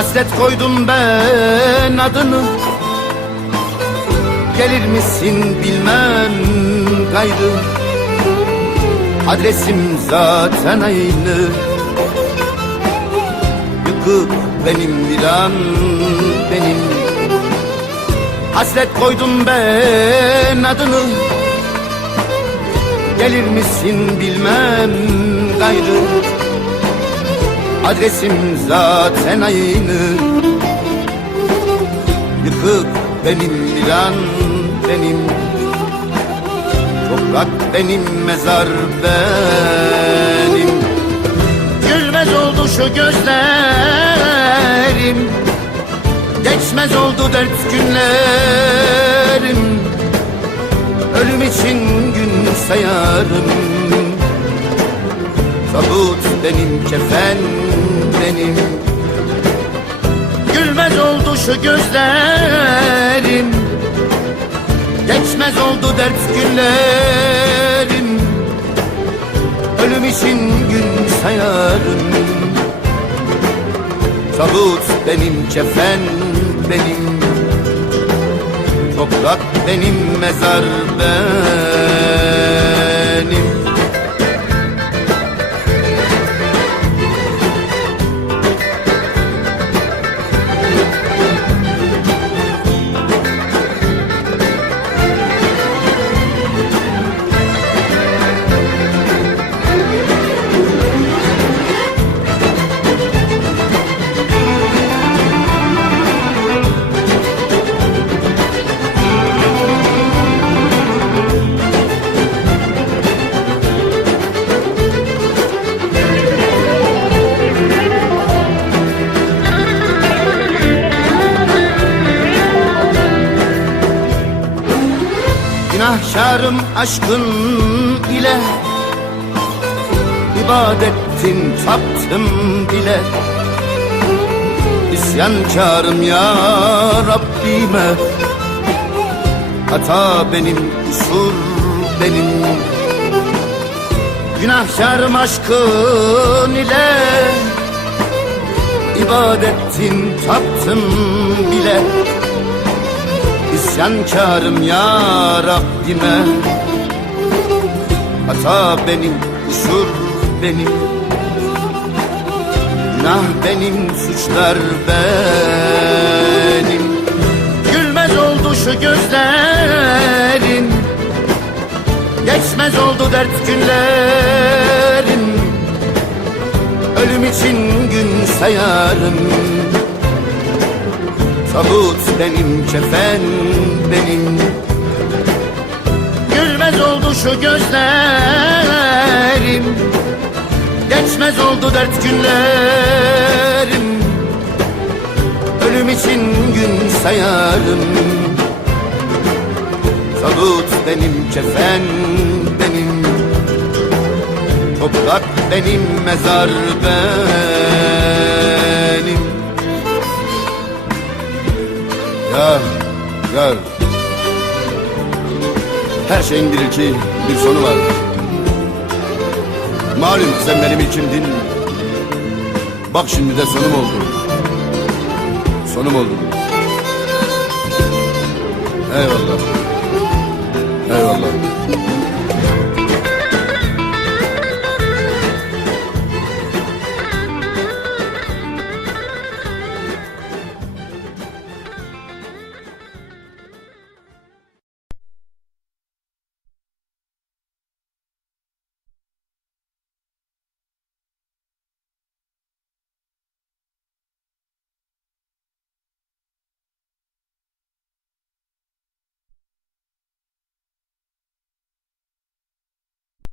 Hasret koydum ben adını. Gelir misin bilmem gayrı. Adresim zaten aynı. Yıkık benim viran benim. Hasret koydum ben adını. Gelir misin bilmem gayrı Adresim zaten aynı. Yıkık benim miran benim. Toprak benim mezar benim. Gülmez oldu şu gözlerim. Geçmez oldu dert günlerim. Ölüm için gün sayarım Tabut benim kefen benim. Gülmez oldu şu gözlerim Geçmez oldu dert günlerim. Ölüm için gün sayarım. Tabut benim kefen benim. Toprak benim mezar benim Günahkarım aşkın ile ibadettin taptım bile. İsyankarım ya Rabbime Hata benim, kusur benim. Günahkarım aşkın ile ibadettin taptım bile İsyankarım ya Rabbime. Hata benim, kusur benim. Günah benim, suçlar benim. Gülmez oldu şu gözlerim. Geçmez oldu dert günlerim. Ölüm için gün sayarım Tabut benim, kefen benim. Gülmez oldu şu gözlerim Geçmez oldu dert günlerim. Ölüm için gün sayarım. Tabut benim, kefen benim. Toprak benim, mezar benim Gel, gel. Her şeyin bir ilki, bir sonu var. Malum sen benim ilkimdin. Bak şimdi de sonum oldu. Sonum oldu. Eyvallah. Eyvallah.